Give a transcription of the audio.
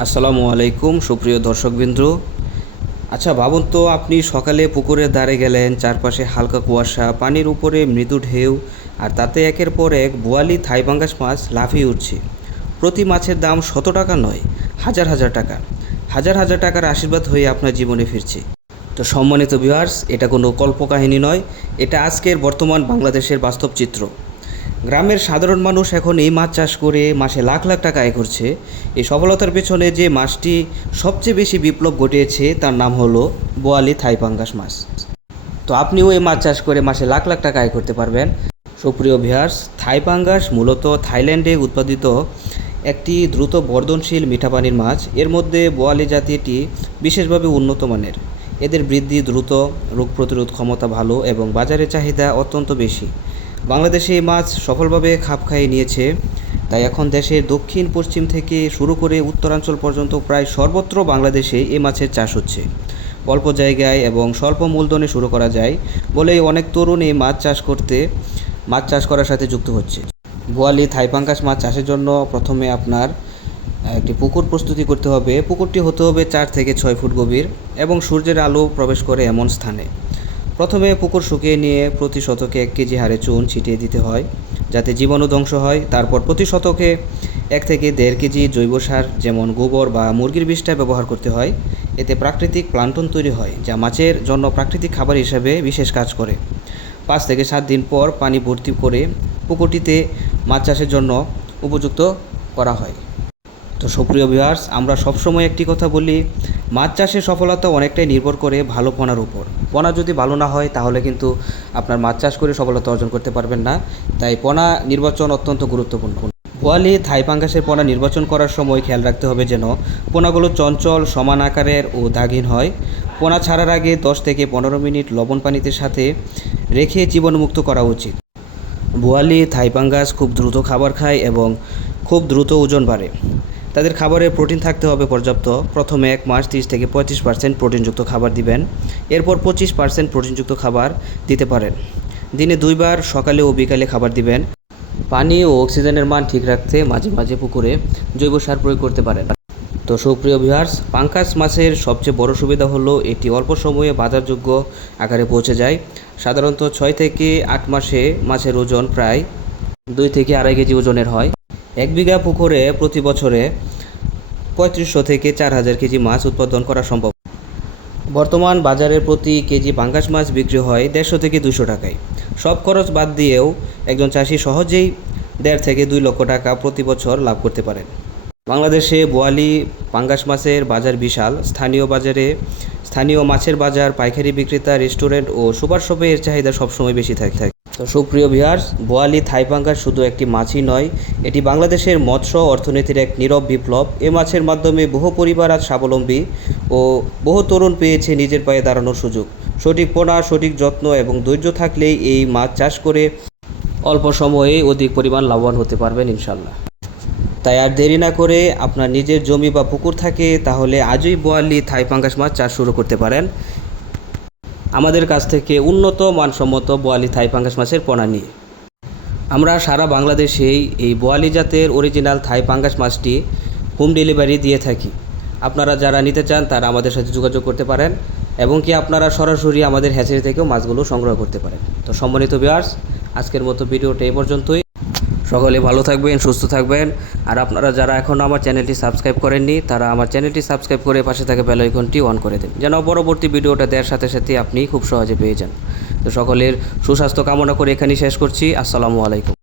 আসসালামু আলাইকুম, সুপ্রিয় দর্শকবৃন্দ। আচ্ছা ভাবুন তো, আপনি সকালে পুকুরের ধারে গেলেন, চারপাশে হালকা কুয়াশা, পানির উপরে মৃদু ঢেউ, আর তাতে একের পর এক বোয়ালি থাইপাঙ্গাস মাছ লাফিয়ে উঠছে। প্রতি মাছের দাম শত টাকা নয়, হাজার হাজার টাকা। হাজার হাজার টাকার আশীর্বাদ হয়ে আপনার জীবনে ফিরছে। তো সম্মানিত ভিউয়ার্স এটা কোনো কল্পকাহিনী নয়, এটা আজকের বর্তমান বাংলাদেশের বাস্তব চিত্র। গ্রামের সাধারণ মানুষ এখন এই মাছ চাষ করে মাসে লাখ লাখ টাকা আয় করছে। এই সফলতার পেছনে যে মাছটি সবচেয়ে বেশি বিপ্লব ঘটিয়েছে, তার নাম হলো বোয়ালি থাই পাঙ্গাস মাছ। তো আপনিও এই মাছ চাষ করে মাসে লাখ লাখ টাকা আয় করতে পারবেন। সুপ্রিয় ভিহার্স থাই পাঙ্গাস মূলত থাইল্যান্ডে উৎপাদিত একটি দ্রুত বর্ধনশীল মিঠা পানির মাছ। এর মধ্যে বোয়ালি জাতিটি বিশেষভাবে উন্নত মানের। এদের বৃদ্ধি দ্রুত, রোগ প্রতিরোধ ক্ষমতা ভালো এবং বাজারে চাহিদা অত্যন্ত বেশি। বাংলাদেশে এই মাছ সফলভাবে খাপ খাইয়ে নিয়েছে। তাই এখন দেশের দক্ষিণ, পশ্চিম থেকে শুরু করে উত্তরাঞ্চল পর্যন্ত প্রায় সর্বত্র বাংলাদেশে এই মাছের চাষ হচ্ছে। অল্প জায়গায় এবং স্বল্প মূলধনে শুরু করা যায় বলেই অনেক তরুণ এই মাছ চাষ করতে, মাছ চাষ করার সাথে যুক্ত হচ্ছে। বোয়ালি থাইপাঙ্কাস মাছ চাষের জন্য প্রথমে আপনার একটি পুকুর প্রস্তুতি করতে হবে। পুকুরটি হতে হবে চার থেকে ছয় ফুট গভীর এবং সূর্যের আলো প্রবেশ করে এমন স্থানে। প্রথমে পুকুর শুকিয়ে নিয়ে প্রতি শতকে এক কেজি হারে চুন ছিটিয়ে দিতে হয়, যাতে জীবাণু ধ্বংস হয়। তারপর প্রতি শতকে এক থেকে দেড় কেজি জৈব সার, যেমন গোবর বা মুরগির বিষটা ব্যবহার করতে হয়। এতে প্রাকৃতিক প্লান্টন তৈরি হয়, যা মাছের জন্য প্রাকৃতিক খাবার হিসেবে বিশেষ কাজ করে। পাঁচ থেকে সাত দিন পর পানি ভর্তি করে পুকুরটিতে মাছ চাষের জন্য উপযুক্ত করা হয়। তো সুপ্রিয় ভিউয়ার্স আমরা সবসময় একটি কথা বলি মাছ চাষের সফলতা অনেকটাই নির্ভর করে ভালো পোনার উপর। পোনা যদি ভালো না হয়, তাহলে কিন্তু আপনার মাছ চাষ করে সফলতা অর্জন করতে পারবেন না। তাই পোনা নির্বাচন অত্যন্ত গুরুত্বপূর্ণ। বোয়ালি থাই পাঙ্গাসের পোনা নির্বাচন করার সময় খেয়াল রাখতে হবে যেন পোনাগুলো চঞ্চল, সমান আকারের ও দাগহীন হয়। পোনা ছাড়ার আগে দশ থেকে পনেরো মিনিট লবণ পানিতে সাথে রেখে জীবাণুমুক্ত করা উচিত। বোয়ালি থাইপাঙ্গাস খুব দ্রুত খাবার খায় এবং খুব দ্রুত ওজন বাড়ে। তাদের খাবারে প্রোটিন থাকতে হবে পর্যাপ্ত। প্রথমে এক মাস তিরিশ থেকে পঁয়ত্রিশ পার্সেন্ট প্রোটিনযুক্ত খাবার দিবেন। এরপর পঁচিশ পার্সেন্ট প্রোটিনযুক্ত খাবার দিতে পারেন। দিনে দুইবার সকালে ও বিকালে খাবার দিবেন। পানি ও অক্সিজেনের মান ঠিক রাখতে মাঝে মাঝে পুকুরে জৈব সার প্রয়োগ করতে পারেন। তো সুপ্রিয় ভিউয়ার্স, পাঙ্কাস মাছের সবচেয়ে বড় সুবিধা হলো এটি অল্প সময়ে বাজারযোগ্য আকারে পৌঁছে যায়। সাধারণত ছয় থেকে আট মাসে মাছের ওজন প্রায় দুই থেকে আড়াই কেজি ওজনের হয়। এক বিঘা পুকুরে প্রতি বছরে পঁয়ত্রিশশো থেকে চার হাজার কেজি মাছ উৎপাদন করা সম্ভব। বর্তমান বাজারে প্রতি কেজি পাঙ্গাস মাছ বিক্রি হয় দেড়শো থেকে দুশো টাকায়। সব খরচ বাদ দিয়েও একজন চাষি সহজেই দেড় থেকে দুই লক্ষ টাকা প্রতি বছর লাভ করতে পারেন। বাংলাদেশে বোয়ালি পাঙ্গাস মাছের বাজার বিশাল। স্থানীয় বাজারে স্থানীয় মাছের বাজার, পাইকারি বিক্রেতা, রেস্টুরেন্ট ও সুপার শপে এর চাহিদা সবসময় বেশি থাকে থাকে। তো সুপ্রিয় ভিউয়ার্স বোয়ালি থাই পাঙ্গাস শুধু একটি মাছই নয়, এটি বাংলাদেশের মৎস্য অর্থনীতির এক নীরব বিপ্লব। এ মাছের মাধ্যমে বহু পরিবার আজ স্বাবলম্বী ও বহু তরুণ পেয়েছে নিজের পায়ে দাঁড়ানোর সুযোগ। সঠিক পোনা, সঠিক যত্ন এবং ধৈর্য থাকলেই এই মাছ চাষ করে অল্প সময়ে অধিক পরিমাণ লাভবান হতে পারবেন ইনশাল্লাহ তাই আর দেরি না করে আপনার নিজের জমি বা পুকুর থাকে, তাহলে আজই বোয়ালি থাই পাঙ্গাস মাছ চাষ শুরু করতে পারেন। আমাদের কাছ থেকে উন্নত মানসম্মত বোয়ালি থাই পাঙ্গাস মাছের পোনা নিয়ে। আমরা সারা বাংলাদেশেই এই বোয়ালি জাতের অরিজিনাল থাই পাঙ্গাস মাছটি হোম ডেলিভারি দিয়ে থাকি। আপনারা যারা নিতে চান তারা আমাদের সাথে যোগাযোগ করতে পারেন এবং কি আপনারা সরাসরি আমাদের হ্যাচারি থেকেও মাছগুলো সংগ্রহ করতে পারেন। তো সম্মানিত বিয়ার্স আজকের মতো ভিডিওটা এই পর্যন্তই। সকলে ভালো থাকবেন, সুস্থ থাকবেন। আর আপনারা যারা এখন আমার চ্যানেলটি সাবস্ক্রাইব করেননি, তারা আমার চ্যানেলটি সাবস্ক্রাইব করে পাশে থাকা বেল আইকনটি অন করে দেন। যেন পরবর্তী ভিডিওটা দেওয়ার সাথে সাথে আপনি খুব সহজে পেয়ে যান। তো সকলের সুস্বাস্থ্য কামনা করে এখানেই শেষ করছি। আসসালামু আলাইকুম।